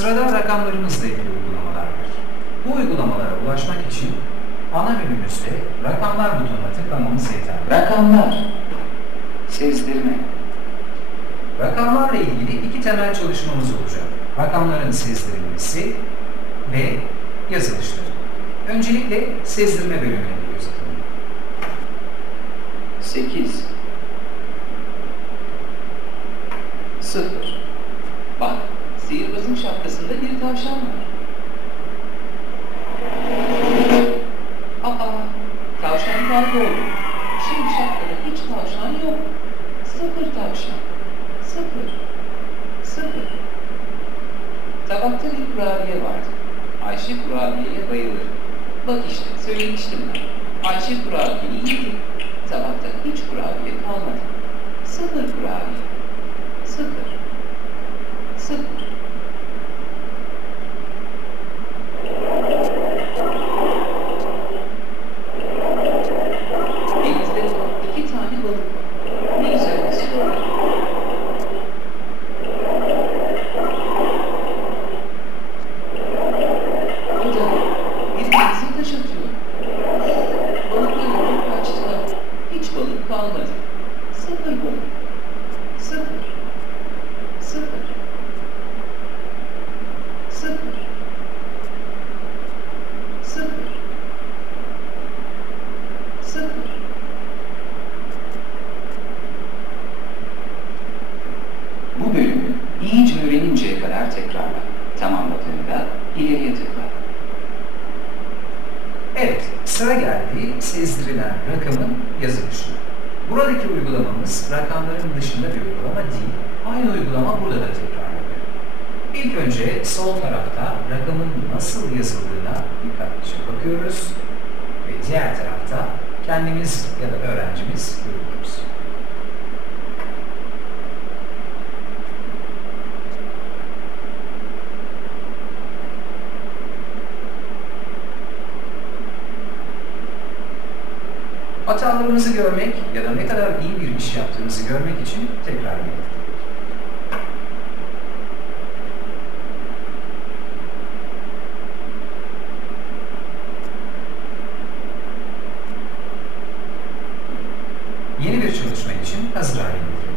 Sırada rakamlarımızla ilgili uygulamalar var. Bu uygulamalara ulaşmak için ana menümüzde rakamlar butonuna tıklamamız yeterli. Rakamlar. Sezdirme. Rakamlarla ilgili iki temel çalışmamız olacak. Rakamların sezdirilmesi ve yazılışları. Öncelikle sezdirme bölümüne atalım. 8 0 Bak, sihirbazın şapkasında bir tavşan var. Aa, tavşan kayboldu. Şimdi şapkada hiç tavşan yok. Sıfır tavşan. Sıfır. Sıfır. Tabakta bir kurabiye vardı. Ayşe kurabiyeye bayılır. Bak işte, söylemiştim ben. Ayşe kurabiyeyi yedi. Tabakta hiç kurabiye kalmadı. Sıfır kurabiye. Sıfır. Sıfır. Denizde iki tane balık var. Ne güzel esiyor. O da bir denize taş atıyor. Balıklar yürüyüp kaçtılar. Hiç balık kalmadı. Sıfır balık. Sıfır. Sıfır. Sıfır. Sıfır. Sıfır. Bu bölümü öğreninceye kadar tekrarla. Tamamladığında ileriye tıkla. Evet, sıra geldi sezdirilen rakamın yazılışına. Buradaki uygulamamız rakamların dışında bir uygulama değil. Aynı uygulama burada da tekrarlanıyor. İlk önce sol tarafta rakamın nasıl yazıldığına dikkatlice bakıyoruz. Ve diğer tarafta kendimiz ya da öğrencimiz görüyoruz. Hatalarımızı görmek ya da ne kadar iyi bir iş yaptığımızı görmek için tekrar edelim. Yeni bir çalışma için hazır getirelim.